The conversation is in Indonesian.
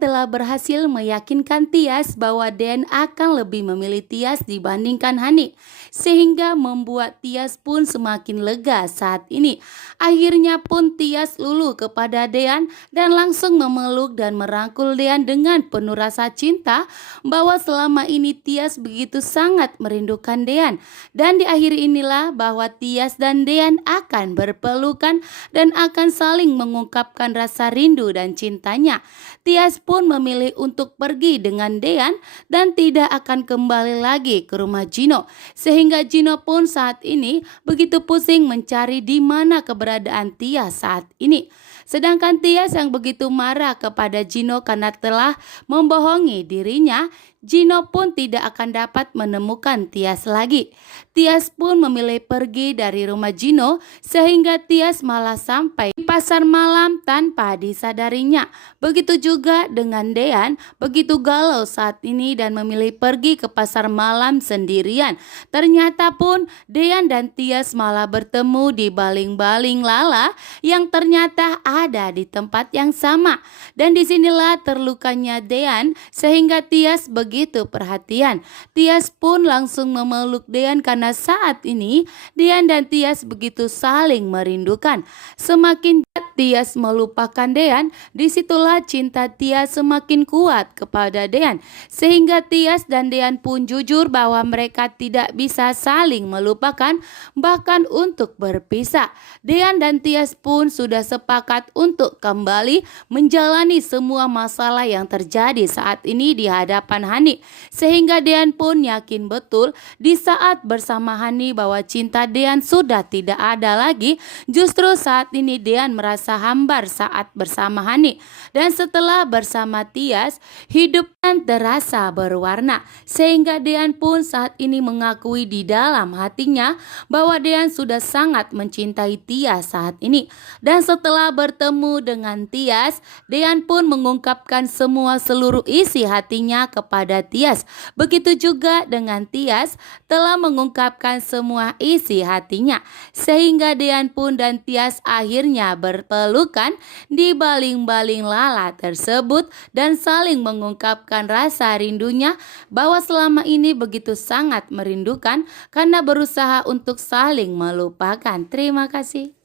telah berhasil meyakinkan Tias bahwa Dean akan lebih memilih Tias dibandingkan Hani, sehingga membuat Tias pun semakin lega saat ini. Akhirnya pun Tias luluh kepada Dean dan langsung memeluk dan merangkul Dean dengan penuh rasa cinta bahwa selama ini Tias begitu sangat merindukan Dean. Dan di akhir inilah bahwa Tias dan Dean akan berpelukan dan akan saling mengungkapkan rasa rindu dan cintanya. Tias pun memilih untuk pergi dengan Dean dan tidak akan kembali lagi ke rumah Gino. Sehingga Gino pun saat ini begitu pusing mencari di mana keberadaan Tias saat ini. Sedangkan Tias yang begitu marah kepada Gino karena telah membohongi dirinya, Gino pun tidak akan dapat menemukan Tias lagi. Tias pun memilih pergi dari rumah Gino sehingga Tias malah sampai di pasar malam tanpa disadarinya. Begitu juga dengan Dean, begitu galau saat ini dan memilih pergi ke pasar malam sendirian. Ternyata pun Dean dan Tias malah bertemu di baling-baling lala yang ternyata ada di tempat yang sama. Dan disinilah terlukanya Dean sehingga Tias begitu perhatian. Tias pun langsung memeluk Dean karena saat ini Dean dan Tias begitu saling merindukan. Semakin Tias melupakan Dean, disitulah cinta Tias semakin kuat kepada Dean. Sehingga Tias dan Dean pun jujur bahwa mereka tidak bisa saling melupakan, bahkan untuk berpisah. Dean dan Tias pun sudah sepakat untuk kembali menjalani semua masalah yang terjadi saat ini di hadapan Hani. Sehingga Dean pun yakin betul di saat bersama Hani bahwa cinta Dean sudah tidak ada lagi. Justru saat ini Dean merasa hambar saat bersama Hani. Dan setelah bersama Tias, hidup Dean terasa berwarna. Sehingga Dean pun saat ini mengakui di dalam hatinya bahwa Dean sudah sangat mencintai Tias saat ini. Dan setelah bertemu dengan Tias, Dean pun mengungkapkan seluruh isi hatinya kepada Tias. Begitu juga dengan Tias telah mengungkapkan semua isi hatinya. Sehingga Dean pun dan Tias akhirnya berpelukan di baling-baling lala tersebut dan saling mengungkapkan rasa rindunya bahwa selama ini begitu sangat merindukan karena berusaha untuk saling melupakan. Terima kasih.